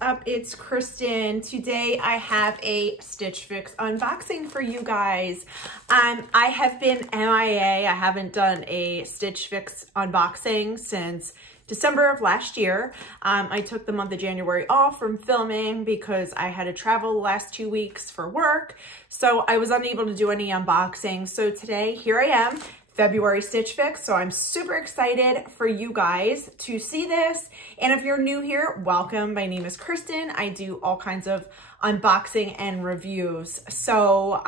up? It's Kristen. Today I have a Stitch Fix unboxing for you guys. I have been MIA. I haven't done a Stitch Fix unboxing since December of last year. I took the month of January off from filming because I had to travel the last 2 weeks for work. So I was unable to do any unboxing. So today, here I am. February Stitch Fix. So I'm super excited for you guys to see this. And if you're new here, welcome. My name is Kristen. I do all kinds of unboxing and reviews. So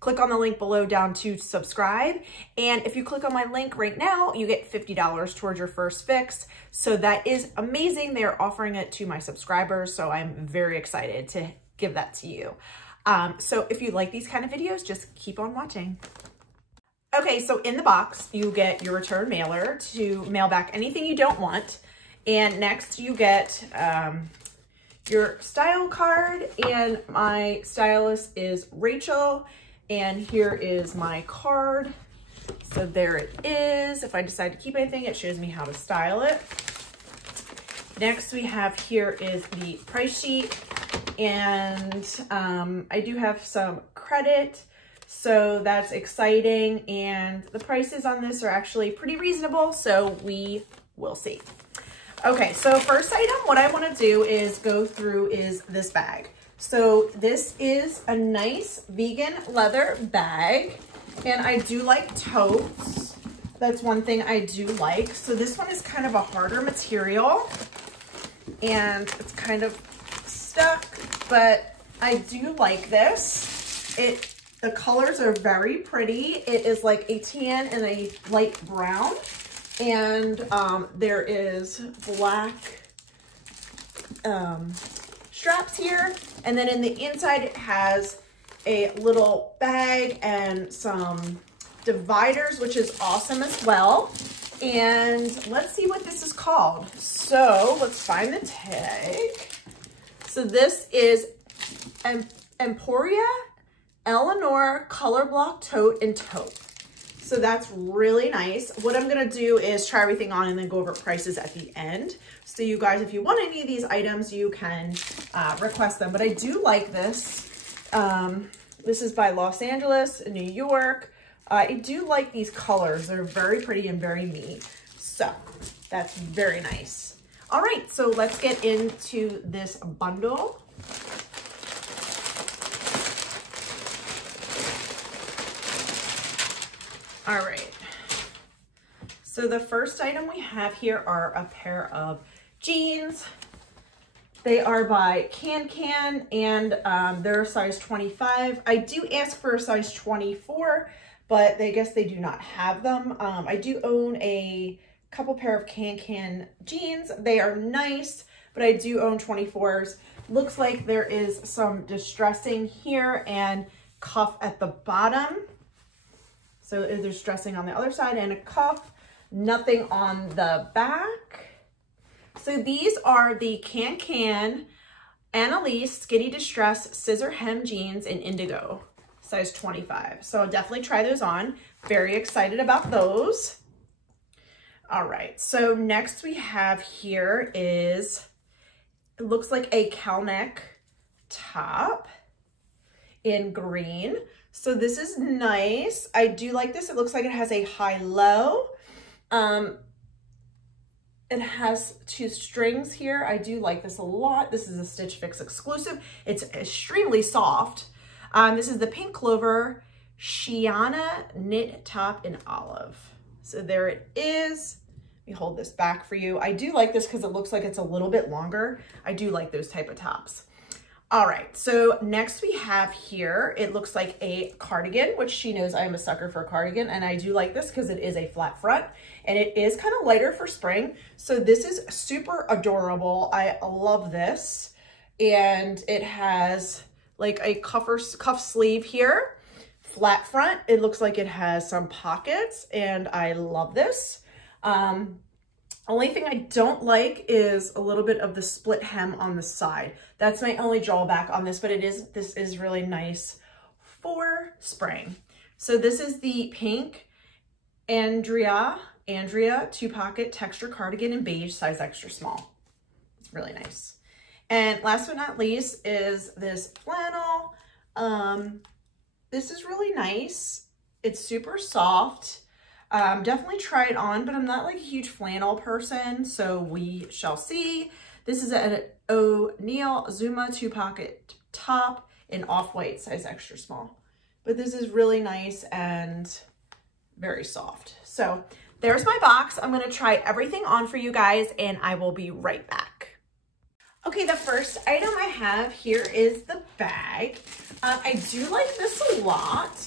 click on the link below down to subscribe. And if you click on my link right now, you get $50 towards your first fix. So that is amazing. They're offering it to my subscribers. So I'm very excited to give that to you. So if you like these kind of videos, just keep on watching. Okay, so in the box, you get your return mailer to mail back anything you don't want. And next you get your style card, and my stylist is Rachel. And here is my card. So there it is. If I decide to keep anything, it shows me how to style it. Next we have here is the price sheet. And I do have some credit. So that's exciting, and the prices on this are actually pretty reasonable, so we will see. Okay, so first item, what I want to do is go through is this bag. So this is a nice vegan leather bag, and I do like totes. That's one thing I do like. So this one is kind of a harder material, and it's kind of stuck, but I do like this. The colors are very pretty. It is like a tan and a light brown. And there is black straps here. And then in the inside, it has a little bag and some dividers, which is awesome as well. And let's see what this is called. So let's find the tag. So this is Emporia Eleanor color block tote and tote. So that's really nice. What I'm gonna do is try everything on and then go over prices at the end. So you guys, if you want any of these items, you can request them. But I do like this. This is by Los Angeles, New York. I do like these colors. They're very pretty and very neat. So that's very nice. All right, so let's get into this bundle. All right, so the first item we have here are a pair of jeans. They are by Can and they're a size 25. I do ask for a size 24, but I guess they do not have them. I do own a couple pair of Can jeans. They are nice, but I do own 24s. Looks like there is some distressing here and cuff at the bottom. So there's dressing on the other side and a cuff, nothing on the back. So these are the Can Annalise Skinny Distress Scissor Hem Jeans in Indigo, size 25. So I'll definitely try those on. Very excited about those. All right, so next we have here is, it looks like a cowl neck top in green. So this is nice. I do like this. It looks like it has a high-low. It has 2 strings here. I do like this a lot. This is a Stitch Fix exclusive. It's extremely soft. This is the Pink Clover Shiana knit top in olive. So there it is. Let me hold this back for you. I do like this because it looks like it's a little bit longer. I do like those type of tops. All right, so next we have here, it looks like a cardigan, which she knows I am a sucker for a cardigan, and I do like this because it is a flat front, and it is kind of lighter for spring. So this is super adorable. I love this, and it has like a cuff sleeve here, flat front. It looks like it has some pockets, and I love this. Only thing I don't like is a little bit of the split hem on the side. That's my only drawback on this, but this is really nice for spring. So this is the pink Andrea 2-pocket texture cardigan in beige, size extra small. It's really nice. And last but not least is this flannel. This is really nice. It's super soft. Definitely try it on, but I'm not like a huge flannel person, so we shall see. This is an O'Neill Zuma 2-pocket top in off-white, size extra small. But this is really nice and very soft. So there's my box. I'm gonna try everything on for you guys and I will be right back. Okay, the first item I have here is the bag. I do like this a lot.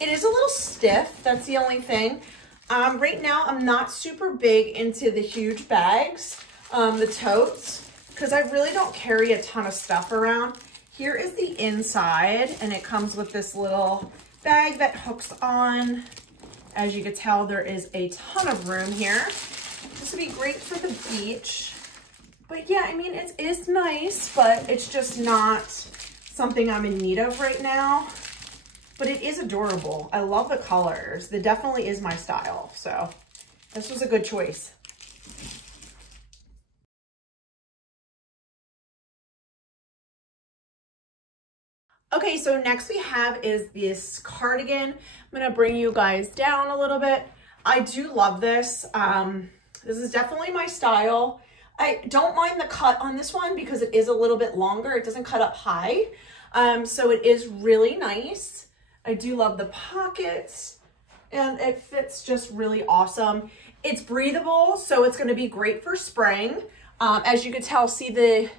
It is a little stiff, that's the only thing. Right now, I'm not super big into the huge bags, the totes, because I really don't carry a ton of stuff around. Here is the inside, and it comes with this little bag that hooks on. As you can tell, there is a ton of room here. This would be great for the beach. But yeah, I mean, it is nice, but it's just not something I'm in need of right now. But it is adorable. I love the colors. That definitely is my style. So this was a good choice. Okay, so next we have is this cardigan. I'm gonna bring you guys down a little bit. I do love this. This is definitely my style. I don't mind the cut on this one because it is a little bit longer. It doesn't cut up high. So it is really nice. I do love the pockets and it fits just really awesome. It's breathable, so it's gonna be great for spring. As you can tell, see the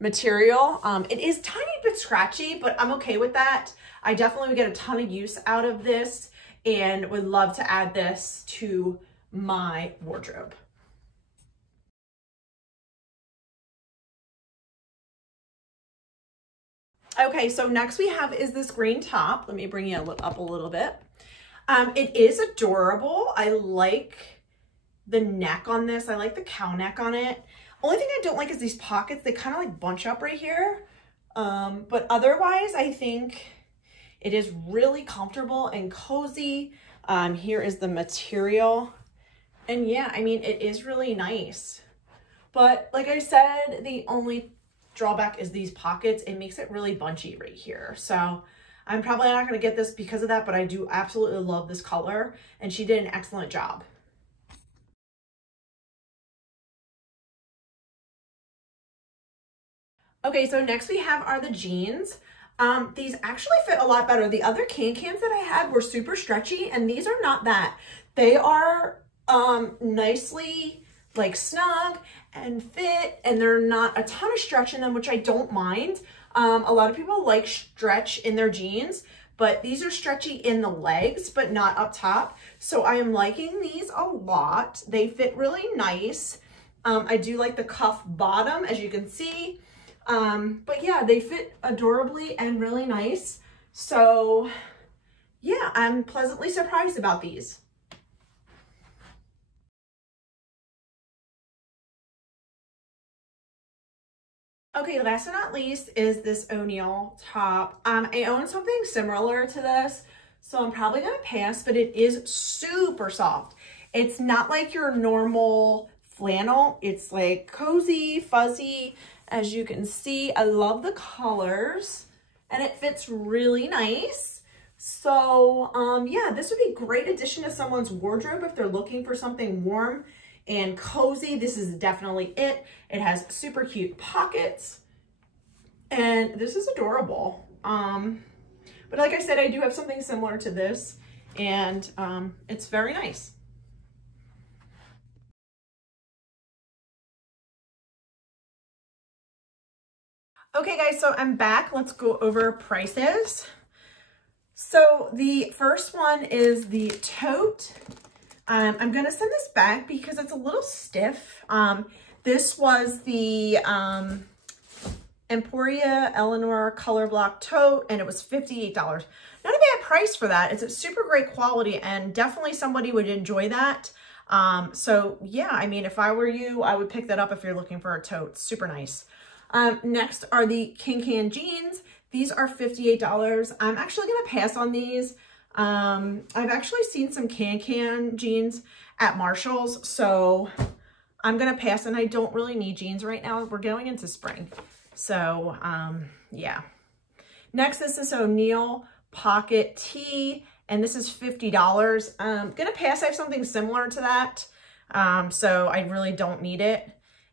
material. It is tiny bit scratchy, but I'm okay with that. I definitely would get a ton of use out of this and would love to add this to my wardrobe. Okay, so next we have is this green top. Let me bring you up a little bit. It is adorable. I like the neck on this. I like the cow neck on it. Only thing I don't like is these pockets. They kind of like bunch up right here. But otherwise, I think it is really comfortable and cozy. Here is the material. And yeah, I mean, it is really nice. But like I said, the only drawback is these pockets. It makes it really bunchy right here. So I'm probably not going to get this because of that, but I do absolutely love this color. And she did an excellent job. Okay, so next we have are the jeans. These actually fit a lot better. The other cans that I had were super stretchy, and these are not that. They are nicely like snug and fit, and they're not a ton of stretch in them, which I don't mind. A lot of people like stretch in their jeans, but these are stretchy in the legs, but not up top. So I am liking these a lot. They fit really nice. I do like the cuff bottom, as you can see. But yeah, they fit adorably and really nice. So yeah, I'm pleasantly surprised about these. Okay, last but not least is this O'Neill top. I own something similar to this, so I'm probably gonna pass, but it is super soft. It's not like your normal flannel. It's like cozy, fuzzy. As you can see, I love the colors and it fits really nice. So yeah, this would be a great addition to someone's wardrobe if they're looking for something warm and cozy. This is definitely it. It has super cute pockets and this is adorable. But like I said, I do have something similar to this and it's very nice. Okay guys, so I'm back. Let's go over prices. So the first one is the tote. I'm gonna send this back because it's a little stiff. This was the Emporia Eleanor color block tote and it was $58. Not a bad price for that. It's a super great quality and definitely somebody would enjoy that. So yeah, I mean, if I were you, I would pick that up if you're looking for a tote. Super nice. Next are the Can jeans. These are $58. I'm actually going to pass on these. I've actually seen some Can jeans at Marshall's, so I'm going to pass, and I don't really need jeans right now. We're going into spring. So, yeah. Next is this O'Neill pocket tee, and this is $50. I'm going to pass. I have something similar to that. So I really don't need it.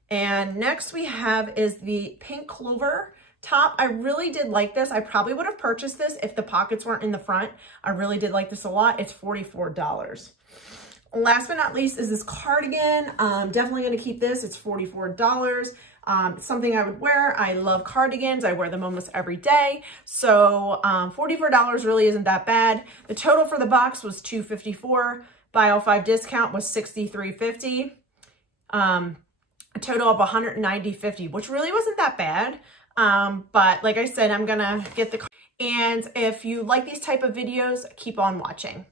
And next we have is the pink clover top. I really did like this. I probably would have purchased this if the pockets weren't in the front. I really did like this a lot. It's $44. Last but not least is this cardigan. Definitely going to keep this. It's $44. It's something I would wear. I love cardigans. I wear them almost every day. So $44 really isn't that bad. The total for the box was $254. Buy all 5 discount was $63.50. A total of $190.50, which really wasn't that bad. But like I said, I'm gonna get the, and if you like these type of videos, keep on watching.